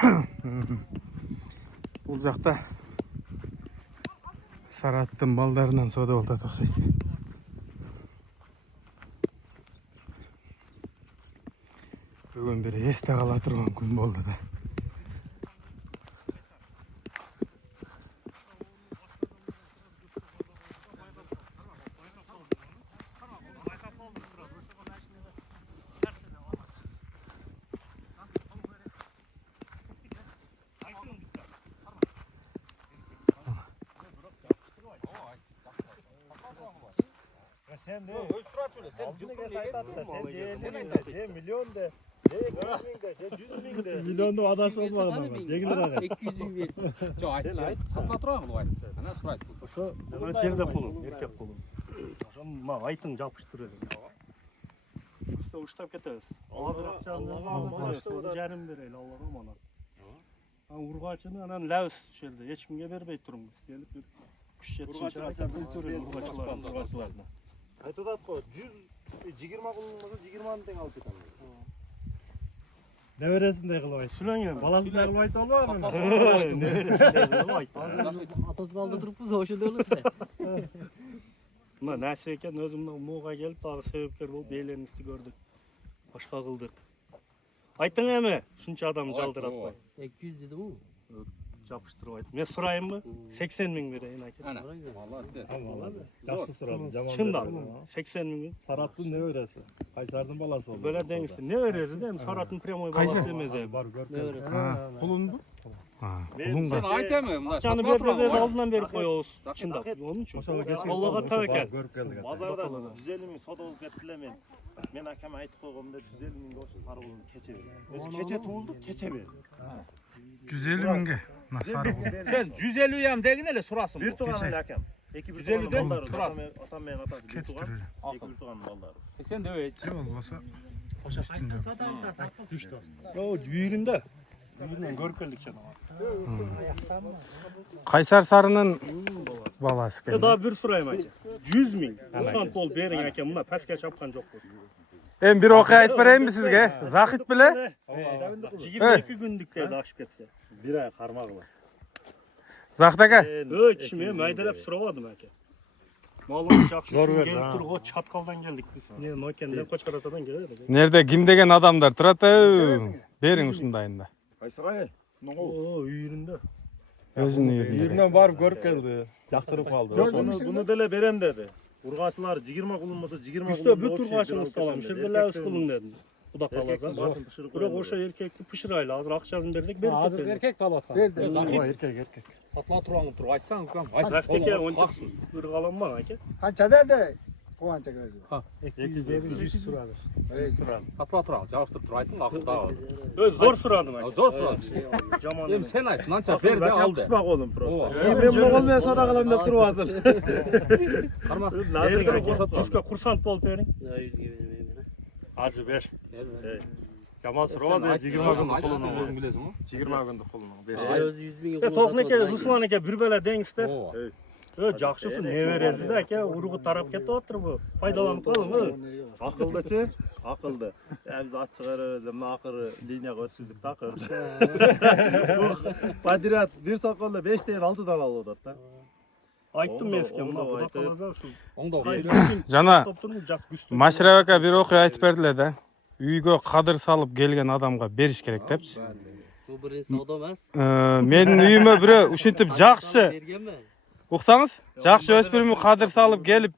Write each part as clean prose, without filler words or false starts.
Бұл жақта Сараттың балдарынан сода болды ұқсайды. Бүгін бір есте қала тұрған күн болды да. Sen de aldığına saytat da sen de milyon de Milyonda adaş olmadı ama. Cegil ağa. 200 bin ver. Çok aytçı. Satla turağın bu aytçı. Ana surayt. Şu hemen çerde pulum, erkek pulum. Şama aytın yapıştırıyor. İşte uçtap keteriz. Hazır akşamda canım vereyle Allah'a emanet. Urgaçını anan lavs şelde hiç kimge bermey turum. Gelip bir kuş yetişince sen urgaçlarına. Aytadat ko 120 kulunmuzu 20 teng alıp ketem. Ne veresinde kılay? Sülen balasında kılay da olur mu? Ne veresinde kılay? Atasını aldı durupuz o şelde olur da. Buna näse eken özümden muğa gelip dağı sebepler bolup beylerinizdi gördük. Başka kıldık. Aytın emi, şuncha adam jaldıratpay. 200 dedi bu. Yapıştırıp aytın. Men surayım mı? 80 bin vereyin aka. Ana. Vallahi. Yaxşı suradı. Şunda 80 bin. Sarat'ın ne öğresi? Kaysar'ın balası oldu. Böyle dengisi. Ne veresi değil mi? Sarat'ın primoy balası demez ev. Var gör. Kulun bu? Kulun Sen kaç? aytamıyorum lan. Canı berberler aldından verip koyuyoruz. Şunda. Onun için. Allah'a tavakkel. Bazarda 150 ming soda olup kettiler men. Men akam aytıp koygom da 150 ming olsa sarı kulun keçe ver. Özü keçe tuğuldu, keçe ver. 150 binge. Sarı kulun. Sen 150 yam degin ele surasın Bir bu. tuğanın akam. Eki bir 150 tuğanın den balları. turasın. Atam men atası bir tuğan. Eki bir tuğanın balları. Sen de öyle. Ne olmasa üstünde. O yüğüründe. Yüğüründen görüp geldik canım. Kaysar Sarı'nın balası geldi. Daha bir surayım ayı. 100 ming. Kusant bol berin eken buna paske çapkan çok. En bir okuya aytып bereyim mi sizge? Zahit bile? 22 günlük dedi aşıp ketse. Bir ay karmağılar. Zahit aka. Kişime maydalap suravadım aka. Malum жақсы gelip dur o çatkaldan geldik biz. Ne Nokenden Koçkaratadan geliyoruz. Nerede kim degen adamlar turат? Berin uşundayında. Kaysagay. Oo yüğüründe. Özünün yerinde. Yerinden varıp görüp geldi. Yaktırıp kaldı. Bunu dele berem dedi. Urgaçlar 20 kulunmasa 20 kulun. Üste bir turgaçını ustalam. Şerde lavuz kılın dedim. Bu da kalazan. Basın pişirip Bırak oşa erkekli pişirayla. Hazır akşamın verdik. Hazır erkek palatkan. Erkek. Satla turağın tur. Aytsan ukam. Zakteke on bir kalan var aka. Kaçada da kovanca gözü. 250 suradı. Satla turağın. Javıştır tur aytın. Akıl daha var. Öz zor suradım aka. Zor surat. Jaman. Hem sen ayt. Nança ver de al de. Kısmak oğlum prosto. Ben olmaya soda kalam dep durwasın. Karma. Cüzke kursant bol verin. Acı ver. Ver. Jamal surava da 20 gün Kulunu özün bilesin mi? 20 günde kulunu. Öz 100 bin. Tokneke Ruslan aka bir bele deng ister. Жақшысы не veresi de aka uruğu tarap ketip atır bu. Faydalanıp kalın. Akıldı akıldı. Ya biz at çıkarırız, ama akırı linyaga ötsüzdük takır. Padirat bir sakalda 5 değil 6'dan alıyordu da. Ayttım mesken buna bu da kalacak şu. Onu da Жана Topturun jak güçlü. Маширев aka bir okuya aytып berdiler de. Үйгө кадыр салып келген адамга бериш керек депчи. Bu birin savda emas. Менин үйүмө бирөө ушинтип жакшы. Уксаңыз, жакшы өспүрүмү кадыр салып келип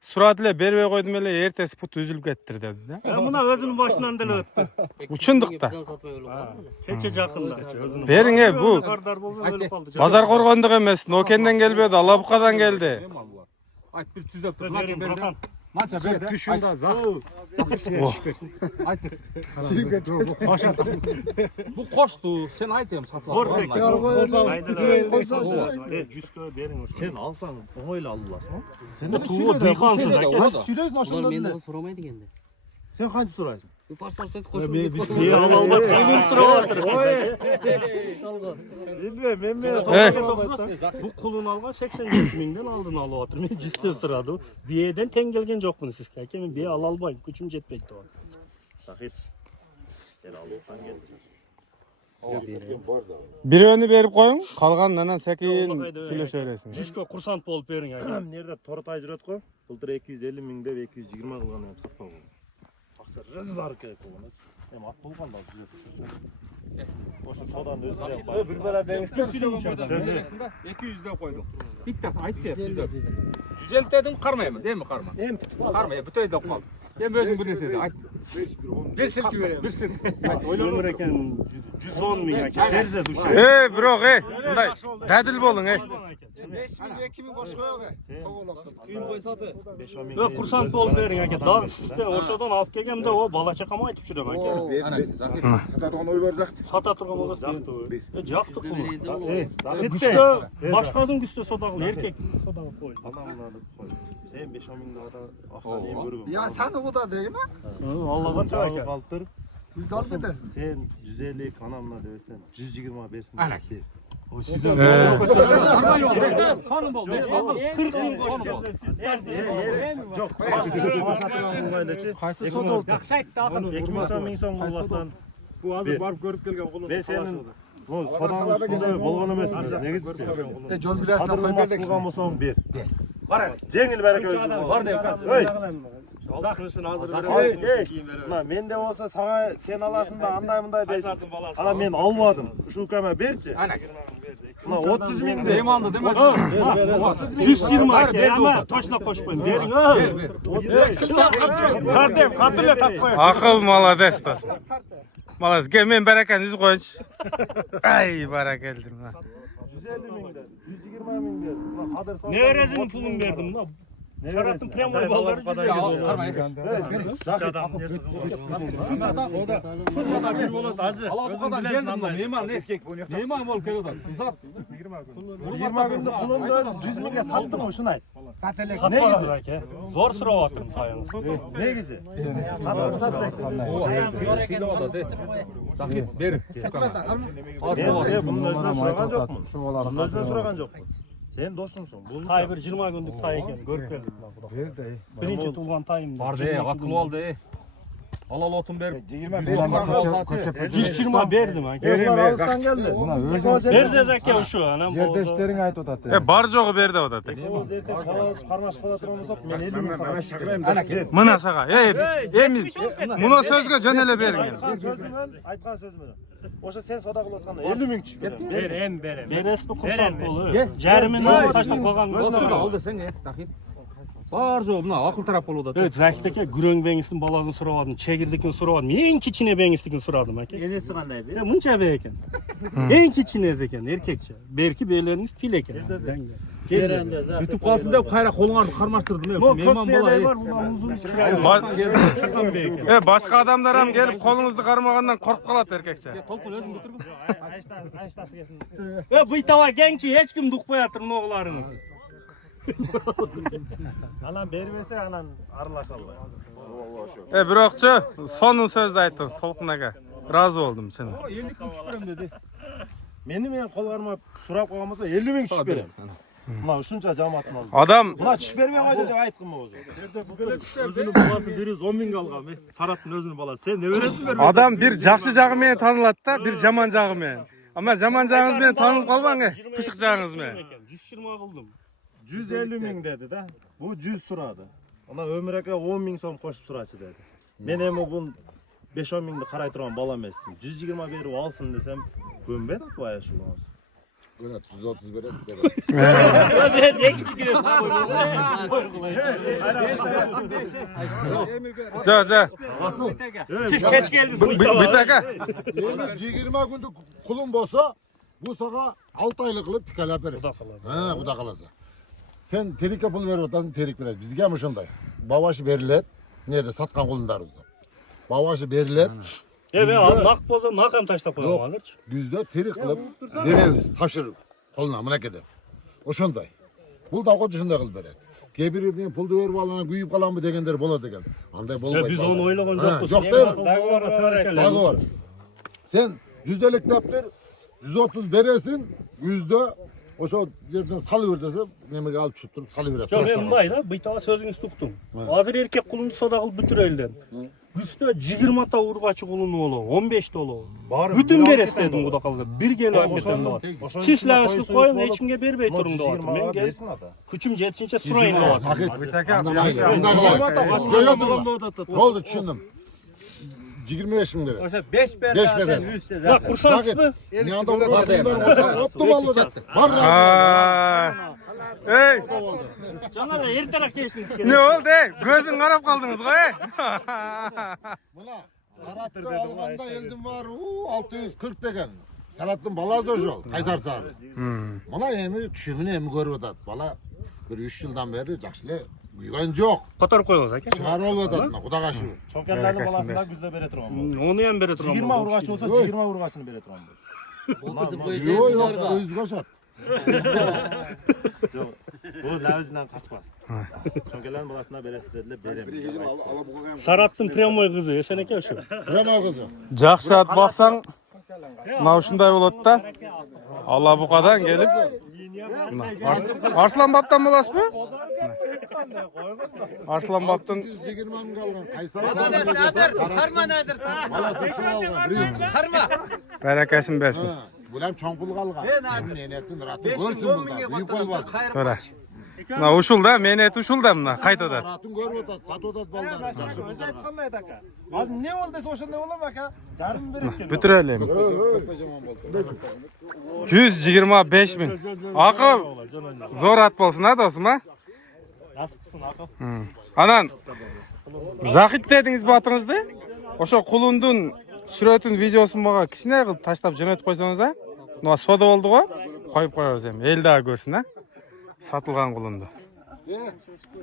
сурат эле бербей койдум эле, эртеси пут үзүлүп кеттир деди да. Buna özünün başından dile öttü. Учундукта. Keçe jakında. Бериң бу Kardar boldu ölüp kaldı. базар коргондук эмес, Нокенден келбеди, Ала Букадан келди. Ayt bir tüzdep dur. Verin bratan. Nança ver de. Tüşünde zah. Ayt. Bu koştu. Sen aytayım satla. Zor sek. Aynen. Cüskö verin. Sen alsan oğuyla alırlasın. Sen Bu tuğu dıykansız aka. Süleyz Bunlar aşında mende dinle. soramaydı kendi. Sen kaç suraysın? Bu pastor söz koşuyor. Bir alalda bir sıra vardır. Bilmem Bu kulun algan 87 mingden aldın alı otur. Men ciste sıradı. Biyeden ten gelgen jok bunu siz kake. Men biye al albayım. Güçüm jetpekti o. Sakit. Gel alıstan geleceğiz. Birini berip koyun, kalgan anan sekin süleşeresin. 100 kursant bolup bering aka. Nerede Toratay жүрөт го? Былтыр 250 миң деп 220 кылган эми таппаган. Акча рыздар керек болгон. Эми ат болгондо жүзөт. Ошо содан өзү Bir bera bering. 200 de koydum. Bittasi aytchi. 150 dedim qarmayman, deymi qarma. Qarma, bütey de qol. Hem özün bir nesedi. Ayt. Bir silki vereyim. Bir silki. Ömür eken 110 ming aka. Berze duşa. Bro, bunday dadil bolun, 5000 koş koyuyor. Tovoloktum. Kıyın koysatı. 5-10 ming. Yok kursant bolup bering aka. Daha sizde oşadan alıp kelgemde o bala çakama aytıp жүрөм aka. Satadığın oy verecek. Sata turgan bolsa. Jaktık bunu. Захитте. Güçte başkadın güçte sodagıl erkek sodagıl koy. Адамдарды кой. Сен 5-10 миң ада акчаны эми көргөн. Ya sen o da değil mi? Allah'a Жабы aka. калыптыр. Biz de alıp edesin. Сен 150 анамына дебестен 120 берсин. Ana. Karma yok. Sonun bol. 40 ming koş. Жок, башатынан кылгайлычы. Kaysı soda oldu. Yaxshi aytdi aql. 200 миң сом кылбастан. Bu hazır barıp görüp gelgen kolum. Мен сенин содаңыз ушундай болгон эмес. Негизи сен. Жol birazdan koy Кадырмат bedeksin. кылган болсоң бер. Бар. Жеңил береке өзүң. Бар деп каз. Ой. Altmışın hazır Мына менде болсо сага сен аласың да андай мындай дейсиң. Ана мен албадым. Ушу укама берчи. Ana. Мына 30 миңди. Deymandı değil mi? 120 aka ama точно koşmayın. Verin. Картем, катырле тарткой. Akıl молодец dostum. Молодец. Gel men barakan yüz koyunç. Ay barakeldim ha. 150 миңден, 120 миңден. Мына кадыр сал. Ne verezinin pulunu verdim lan. Karatın premoy balları güzel. Qarma. bir bolat acı. Allah bu kadar geldim lan. Neyman erkek bunu. Neyman bol keldi. Zat. 20 күндү пулумду 100 миңге саттым ушуну айт. Satelek. Satmadı aka. Zor sıra attım sayınız. Негизи. Саттым сатпайсың. Захит бер. Bunun özüne сураган жокмун. Bunun özüne сураган жокмун. Sen dostumsun. Bul. Tay bir 20 günlük tay ekan. Görüp geldik lan burada. Birinci tuğlan tayım. Бар де, ат кылып алды. Алал отун берип. 120 verdim aka. Bunlar Ağustan geldi. Vereceğiz aka şu anam. Yerdeşlerin ait o da. Bar jogu berdi o da tek. Oğuz erkek kalalış karmaş kala turgan bolsok men 50 миң сага. Mına sağa. Emil. Muna sözgө jönele berin. Aytқан сөзүмөн, айткан сөзүмөн. Ошо сен сода кылып атканда 50 миң түшүп берем. Berem. Beres bu kursant bolu. Jarımını taşlap koygan. Алды сен, Захит. Бар жол мына акыл тарап болуп атат. Evet Zahit aka güröň beňistin balagyn surawadym, çegirdikini surawadym. En kiçine beňistigini suradym aka. Enesi kanday bir. Ya munça be eken. En kiçinez eken erkekçe. Belki beleriniz pil eken. Бүтүп калсын деп кайра колуңарды кармаштырдым мен. Şu mehman bala. var bundan uzun kirayı. Başka adamlar ham gelip koluңuzdu karmagandan korkup kalat erkekçe. Толкун өзүң бүтүргүн. Айштасы келсин. Ya bu itava gençi hiç kim dukpayatır oğullarınız. Анан бербесе анан аралашалар. Birokçu sonun sözde ayttınız Tolkun aka. Razı oldum seni. 50 күн түшүрөм деди. Мени менен кол кармап сурап койгон болсо 50 миң түшүп берем. Мына ушунча жамаатым алды. Adam Мына түшүп бербей койду деп айткым болчу. Özünün balası 110 ming algan. Sarat'ın özünün balası. Sen ne veresin ver. adam bir jakşı jagı meni tanılat da bir jaman jagı meni. Ama jaman jagыңыз meni tanılıp kalbaňy. Pışık jagыңız meni. 120 kıldım. 150 mиң dedi da. Bu 100 suradı. Ana Ömür aka 10 mиң сом кошуп сурачы dedi. Men эми бул 5-10 миңди карай турган бала эмесмин. 120 берип алсын десем көнбөйт атпайбы ушул. Göret 130 veret. Ne küçük gidiyorsun? Ja. Siz geç geldiniz. Bit aka. 20 günlük kulun bolsa bu sağa 6 aylık kılıp tikalap verir. Ha, bu da kalasa. Sen terik pul verip atasın, terik verir. Bizge mi şunday? Babaşı verilir. Nerede satkan kulundarızda. Babaşı verilir. Evet, nak boza nak hem taşla koyalım alır. Yüzde terik kılıp dereviz taşır koluna mına kadar. O şunday. Bul da o dışında kılıp verir. Gebiri bir puldu verip alana güyüp kalan mı degenler bola degen. Anday bolmay. Biz onu oylagan Ha, jokuz. yok değil mi? Dağı var. Sen yüzdelik yaptır. 130 veresin. Yüzde o şu yerden salıver desem yemek alıp tutup salıver. Yok ben bundayla bir tane sözünüzü tuttum. Hazır erkek kulunu soda kılıp bütür elden. Üstü 20 ta urgaçı kulunu olu, 15 ta olu. Bari Bütün bir beres alketten dedim de Kuda kalsa. Bir gel hakikaten de var. Çişleşlik koyun hiçkimge berбей turun da var. Men gel. Küçüm jetince surayın da var. Sakit. Anlamaydı. Ne oldu düşündüm. 25 bin lira. Oşa 5 ber. 5 bedel. Ya kursan Sakit. mı? Ne anda vurmasınlar. Optum aldı da. Var ya. Ay. Hey, Canlar erterak geçtiniz. ne oldu? Gözün karap kaldınız koy. Buna Sarat'ta alganda eldim var. 640 degen. Sarat'ın bala zor yol. Kaysar sarı. Buna emi tüşümünü emi görüp odat. Bala bir 3 yıldan beri jakşılı büyügen yok. Katar koyuyoruz aka. Çıkar olup odat. Kuda kaşı. Çonkenlerinin Bereketsin balasında bes. güzde bere turan. Onu yan beri turan. 20 urgaç olsa 20 urgaçını bere turan. Yok yok. Öz kaşat. Bu lavizden kaçmaz. Çonkenlerin balasında beresi dediler beremiyor. Sarat'ın premoy kızı. Sen eke şu. Rema kızı. Жақсы at baksan, mına ушундай болот da. Allah bu kadar gelip. Arslan Bap'tan bolasız mı? Arslan Bap'tan 120 bin kalgan. Kaysar sarı. Karma nedir? Balası şu algan. Büyük. Karma. berekesin versin. Bulam çoğunpul kalgan. Meniyetin rahatı görsün bunda. Büyük olmaz. Sonra. Mına uşul da, mehniyet uşul da mına kaytadan. Rahatın görüp odat. Sat odat baldan. Öz aytkanday taka. Az ne oldu dese oşunday olur bak ha. Jarım berek. Bütürelim. 125 bin. Akıl. Zor at bolsun ha dostum ha. Nasıl kısın akıl? Anan. Zahit dediniz bu atыңызды. Oşo kulundun сүрөтүн видеосун мага кичине кылып таштап жөнөтүп койсоңуз а. Мына сода болду го. Коюп коебуз эми. Эл дагы көрсүн а. Сатылган кулунду.